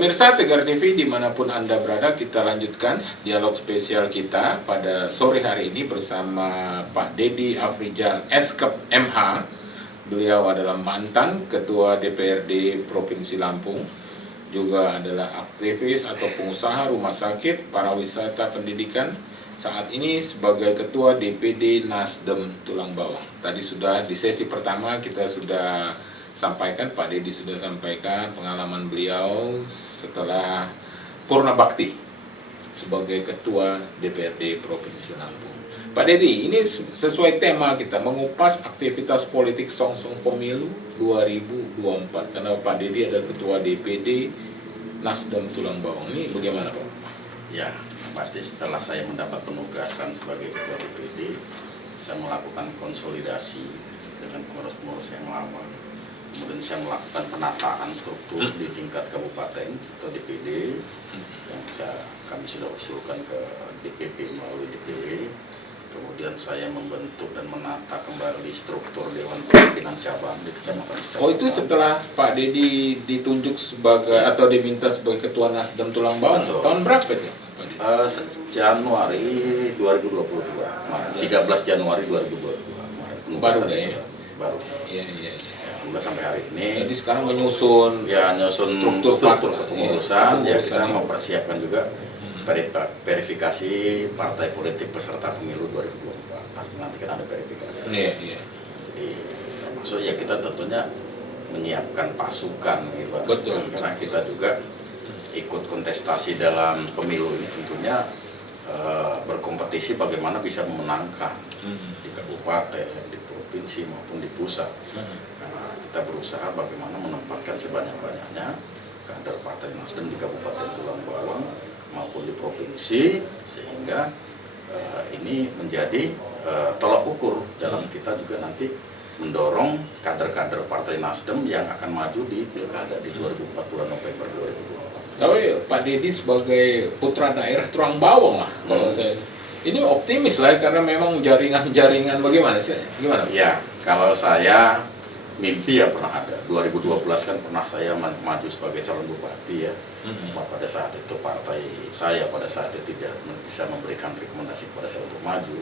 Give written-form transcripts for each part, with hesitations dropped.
Pemirsa Tegar TV dimanapun Anda berada, kita lanjutkan dialog spesial kita pada sore hari ini bersama Pak Dedi Afrizal Eskep MH. Beliau adalah mantan Ketua DPRD Provinsi Lampung, juga adalah aktivis atau pengusaha rumah sakit, pariwisata, pendidikan. Saat ini sebagai Ketua DPD Nasdem Tulang Bawang. Tadi sudah di sesi pertama kita sudah sampaikan, Pak Dedi sudah sampaikan pengalaman beliau setelah purna bakti sebagai Ketua DPRD Provinsi Lampung. Pak Dedi, ini sesuai tema kita mengupas aktivitas politik songsong pemilu 2024. Karena Pak Dedi adalah Ketua DPD Nasdem Tulang Bawang. Ini bagaimana, Pak? Ya, pasti setelah saya mendapat penugasan sebagai Ketua DPD, saya melakukan konsolidasi dengan pengurus-pengurus yang lama. Kemudian saya melakukan penataan struktur di tingkat kabupaten atau DPD yang kami sudah usulkan ke DPP melalui DPW. Kemudian saya membentuk dan menata kembali struktur Dewan Pimpinan Cabang di Kecamatan. Oh, itu setelah Pak Dedi ditunjuk sebagai atau diminta sebagai Ketua Nasdem Tulang Bawang. Betul. Tahun berapa itu? Januari 2022, 13 Januari 2022. Baru deh ya? Baru. Iya. Udah sampai hari ini. Jadi sekarang menyusun struktur kepengurusan, ya kita mempersiapkan juga verifikasi partai politik peserta pemilu 2024. Pasti nanti kan ada verifikasi. Iya. Jadi termasuk ya kita tentunya menyiapkan pasukan gitu. Betul. Karena kita juga ikut kontestasi dalam pemilu ini tentunya berkompetisi bagaimana bisa memenangkan di kabupaten, di provinsi maupun di pusat. Kita berusaha bagaimana menempatkan sebanyak-banyaknya kader Partai Nasdem di Kabupaten Tulang Bawang maupun di provinsi, sehingga ini menjadi tolak ukur dalam kita juga nanti mendorong kader-kader Partai Nasdem yang akan maju di Pilkada di 2004 bulan November 2024. Tapi Pak Dedi sebagai putra daerah Tulang Bawang lah, kalau saya ini optimis lah karena memang jaringan bagaimana sih? Gimana? Ya, kalau saya mimpi ya pernah ada. 2012 kan pernah saya maju sebagai calon bupati ya. Pada saat itu partai saya pada saat itu tidak bisa memberikan rekomendasi kepada saya untuk maju.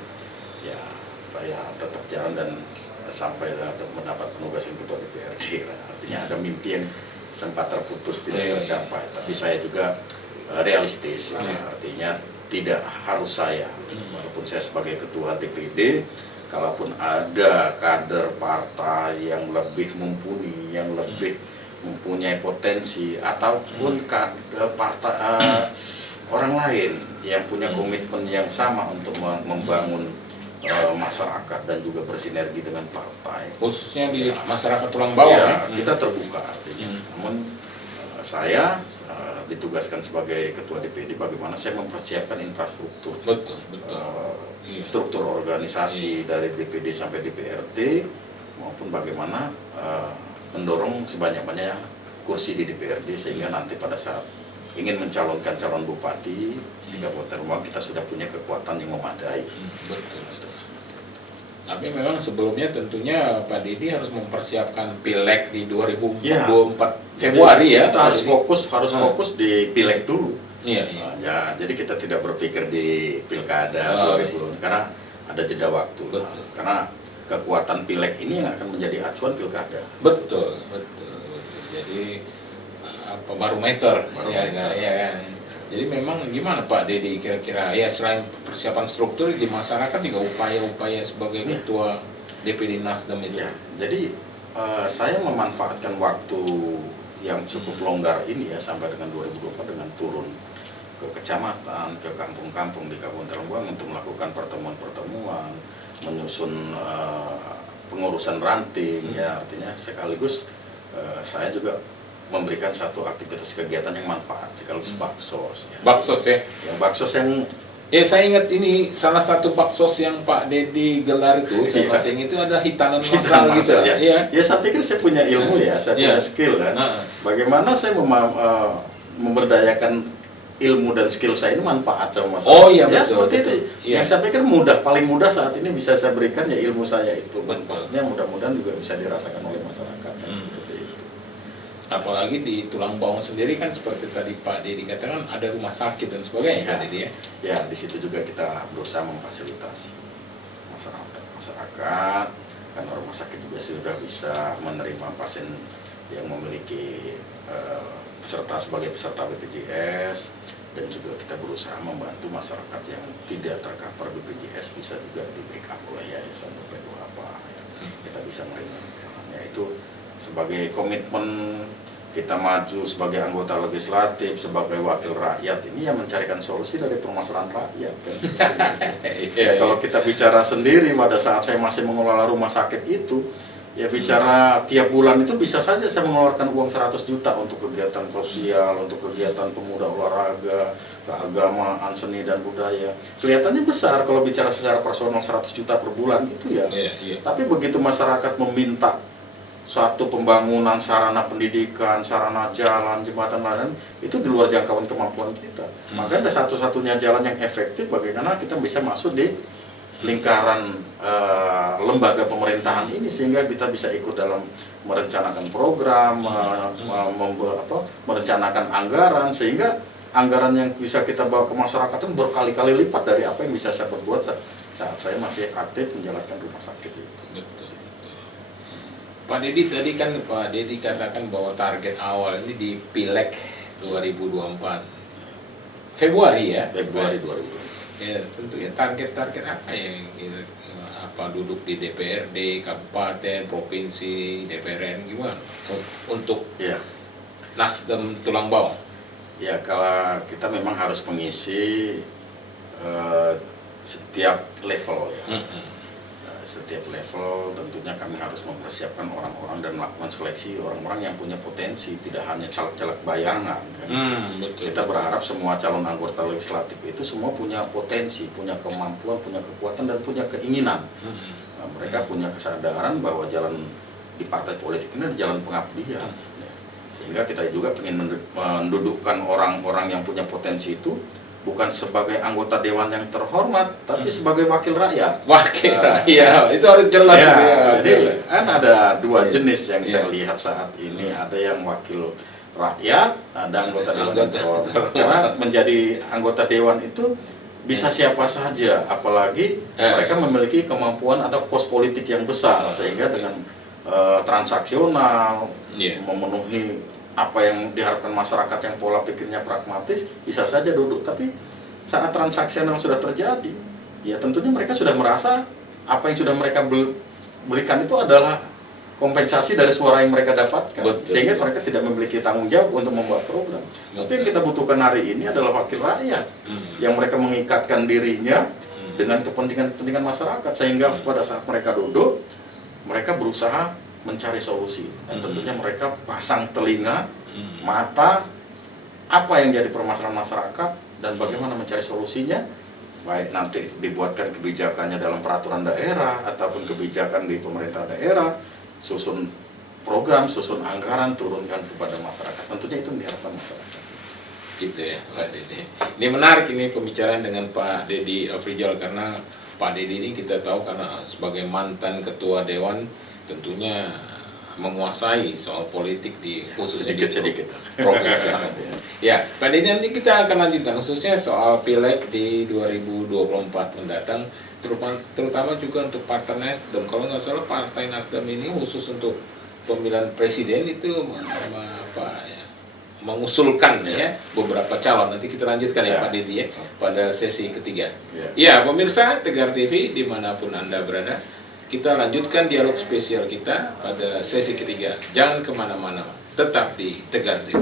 Ya, saya tetap jalan dan sampai mendapat penugasan Ketua DPRD. Artinya ada mimpi yang sempat terputus tidak tercapai. Tapi saya juga realistis. Artinya tidak harus saya, walaupun saya sebagai Ketua DPD, kalaupun ada kader partai yang lebih mumpuni, yang lebih mempunyai potensi, ataupun kader partai orang lain yang punya komitmen yang sama untuk membangun masyarakat dan juga bersinergi dengan partai, khususnya di masyarakat Tulang Bawang. Ya, kita terbuka artinya. Namun saya ditugaskan sebagai Ketua DPD bagaimana saya mempersiapkan infrastruktur. Betul. Struktur organisasi dari DPD sampai DPRD maupun bagaimana mendorong sebanyak-banyaknya kursi di DPRD sehingga nanti pada saat ingin mencalonkan calon bupati di Kabupaten Bawang kita sudah punya kekuatan yang memadai. Betul. Tapi memang sebelumnya tentunya Pak Dedi harus mempersiapkan Pileg di 2024 Februari ya. Kita harus fokus di Pileg dulu. Iya. Ya, jadi kita tidak berpikir di Pilkada 2020 karena ada jeda waktu. Karena kekuatan Pileg ini yang akan menjadi acuan Pilkada. Betul. Jadi barometer. Ya. Jadi memang gimana Pak Dedi kira-kira ya selain persiapan struktur di masyarakat juga upaya-upaya sebagai Ketua DPD Nasdem itu. Ya, jadi saya memanfaatkan waktu yang cukup longgar ini ya sampai dengan 2024 dengan turun ke kecamatan, ke kampung-kampung di Kabupaten Bawang untuk melakukan pertemuan-pertemuan, menyusun pengurusan ranting ya, artinya sekaligus saya juga memberikan satu aktivitas kegiatan yang manfaat sekaligus baksos ya. Baksos yang ya saya ingat ini salah satu baksos yang Pak Dedi gelar itu saya masih ingat itu ada hitanan masal gitu ya. Ya saya pikir saya punya ilmu ya, saya punya skill kan. Bagaimana saya memberdayakan ilmu dan skill saya ini manfaat sama masyarakat. Oh iya, ya, betul. Seperti itu. Yang saya pikir paling mudah saat ini bisa saya berikan ya ilmu saya itu. Manfaatnya mudah-mudahan juga bisa dirasakan oleh masyarakat kan, seperti itu. Apalagi di Tulang Bawang sendiri kan seperti tadi Pak Dedi katakan ada rumah sakit dan sebagainya, Pak Dedi ya. Ya, di situ juga kita berusaha memfasilitasi masyarakat karena rumah sakit juga sudah bisa menerima pasien yang memiliki sebagai peserta BPJS, dan juga kita berusaha membantu masyarakat yang tidak tercover BPJS bisa juga di backup oleh yayasan P2 apa ya. Kita bisa meringankan, yaitu sebagai komitmen kita maju sebagai anggota legislatif, sebagai wakil rakyat ini yang mencarikan solusi dari permasalahan rakyat kan. Kalau kita bicara sendiri pada saat saya masih mengelola rumah sakit itu, ya bicara tiap bulan itu bisa saja saya mengeluarkan uang 100 juta untuk kegiatan sosial, untuk kegiatan pemuda olahraga, keagamaan, seni dan budaya. Kelihatannya besar kalau bicara secara personal 100 juta per bulan itu ya. Tapi begitu masyarakat meminta suatu pembangunan sarana pendidikan, sarana jalan, jembatan lain, itu di luar jangkauan kemampuan kita. Maka ada satu-satunya jalan yang efektif bagaimana kita bisa masuk di lingkaran lembaga pemerintahan ini sehingga kita bisa ikut dalam merencanakan program, merencanakan anggaran, sehingga anggaran yang bisa kita bawa ke masyarakat itu berkali-kali lipat dari apa yang bisa saya perbuat saat saya masih aktif menjalankan rumah sakit itu. Betul. Pak Dedi tadi kan Pak Dedi katakan bahwa target awal ini di Pileg 2024 Februari ya. Februari 2024. Ya tentu ya target apa yang apa duduk di DPRD, kabupaten, provinsi, DPR gimana untuk ya. Nasdem Tulang Bawang? Ya, kalau kita memang harus mengisi setiap level ya. Setiap level tentunya kami harus mempersiapkan orang-orang dan melakukan seleksi orang-orang yang punya potensi, tidak hanya caleg-caleg bayangan kan. Betul. Kita berharap semua calon anggota legislatif itu semua punya potensi, punya kemampuan, punya kekuatan dan punya keinginan. Mereka punya kesadaran bahwa jalan di partai politik ini adalah jalan pengabdian. Sehingga kita juga ingin mendudukkan orang-orang yang punya potensi itu bukan sebagai anggota dewan yang terhormat, tapi sebagai wakil rakyat. Wakil rakyat, itu harus jelas. Ya, jadi kan ada dua jenis yang saya lihat saat ini, ada yang wakil rakyat, ada anggota dewan yang terhormat. Karena menjadi anggota dewan itu bisa siapa saja, apalagi mereka memiliki kemampuan atau kos politik yang besar, sehingga dengan transaksional, memenuhi apa yang diharapkan masyarakat yang pola pikirnya pragmatis, bisa saja duduk. Tapi saat transaksional sudah terjadi, ya tentunya mereka sudah merasa apa yang sudah mereka berikan itu adalah kompensasi dari suara yang mereka dapatkan. Sehingga mereka tidak memiliki tanggung jawab untuk membuat program. Tapi yang kita butuhkan hari ini adalah wakil rakyat yang mereka mengikatkan dirinya dengan kepentingan masyarakat, sehingga pada saat mereka duduk, mereka berusaha mencari solusi, dan tentunya mereka pasang telinga, mata, apa yang jadi permasalahan masyarakat dan bagaimana mencari solusinya, baik nanti dibuatkan kebijakannya dalam peraturan daerah ataupun kebijakan di pemerintah daerah, susun program, susun anggaran, turunkan kepada masyarakat. Tentunya itu yang diharapkan masyarakat. Gitu ya Pak Dedi. Ini menarik ini pembicaraan dengan Pak Dedi Afrizal, karena Pak Dedi ini kita tahu karena sebagai mantan ketua dewan tentunya menguasai soal politik di khususnya sedikit provinsi. Ya, Pak Dedi, nanti kita akan lanjutkan khususnya soal Pileg di 2024 mendatang, terutama juga untuk Partai Nasdem. Kalau nggak salah Partai Nasdem ini khusus untuk pemilihan presiden itu mengusulkan ya beberapa calon. Nanti kita lanjutkan ya Pak Dedi ya pada sesi ketiga. Ya, pemirsa Tegar TV dimanapun Anda berada, kita lanjutkan dialog spesial kita pada sesi ketiga. Jangan kemana-mana, tetap di Tegar TV.